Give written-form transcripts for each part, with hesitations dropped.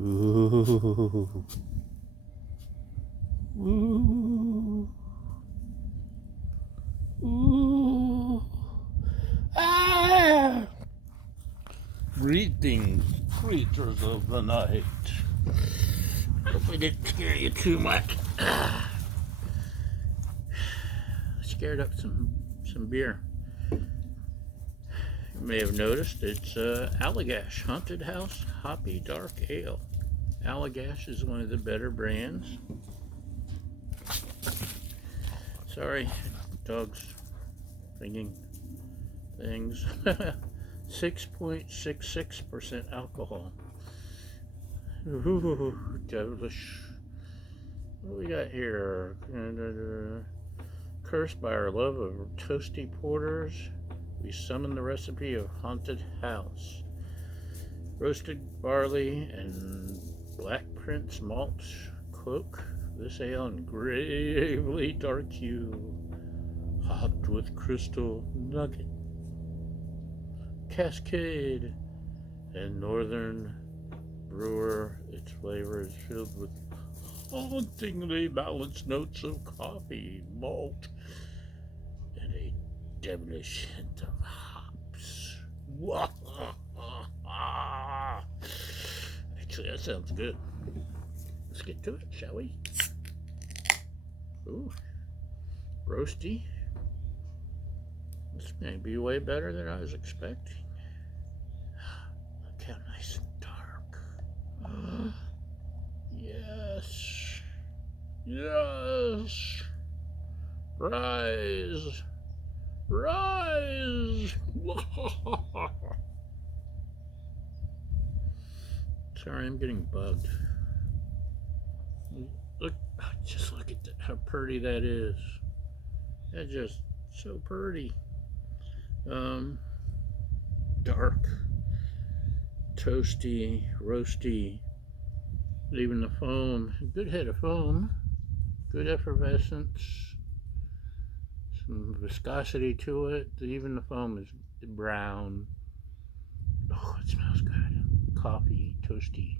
Ooh. Ooh. Ooh. Ah! Greetings, creatures of the night. Hope I didn't scare you too much. Scared up some beer. You may have noticed it's Allagash Haunted House Hoppy Dark Ale. Allagash is one of the better brands. Sorry, dog's thinking things. 6.66% alcohol. Ooh, devilish. What do we got here? Cursed by our love of toasty porters, we summon the recipe of Haunted House. Roasted barley and Black Prince malt cook this ale in gravely dark hue, hopped with crystal nugget, cascade, and northern brewer. Its flavor is filled with hauntingly balanced notes of coffee, malt, and a devilish hint of hops. Actually, that sounds good. Let's get to it, shall we? Ooh, roasty. This may be way better than I was expecting. Look how nice and dark. Yes. Yes. Rise. Rise. Sorry, I'm getting bugged. Look, just look at that, how pretty that is. That's just so pretty. Dark, toasty, roasty, leaving the foam. Good head of foam, good effervescence, some viscosity to it. Even the foam is brown. Oh, it smells good. Coffee, toasty.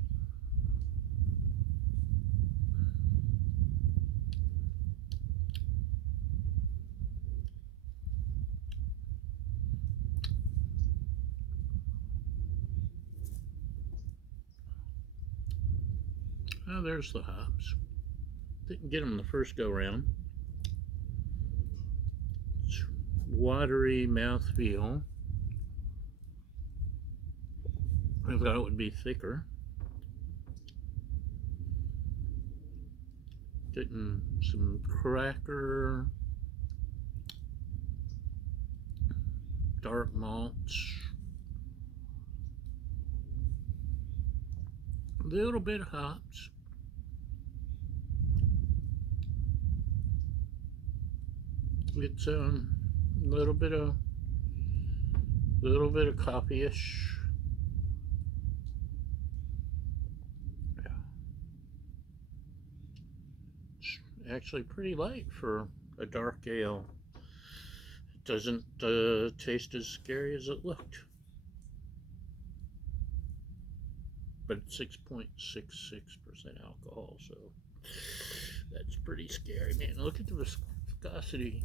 Oh, there's the hops. Didn't get them the first go round. It's watery mouthfeel. I thought it would be thicker. Getting some cracker, dark malts, a little bit of hops. It's a little bit of coffee-ish. Yeah. It's actually pretty light for a dark ale. It doesn't taste as scary as it looked. But it's 6.66% alcohol, so that's pretty scary, man. Look at the viscosity.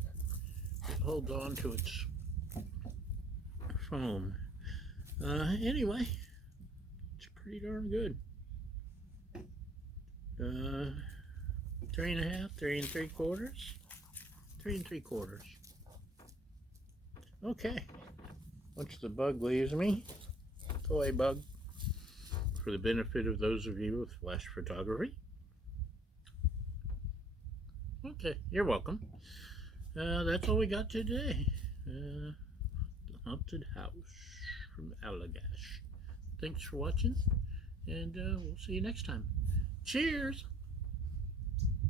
It holds on to its foam. Anyway, it's pretty darn good. 3.5, 3 3/4, 3 3/4. Okay. Once the bug leaves me, go away, bug. For the benefit of those of you with flash photography. Okay, you're welcome. That's all we got today. The Haunted House from Allagash. Thanks for watching, and we'll see you next time. Cheers!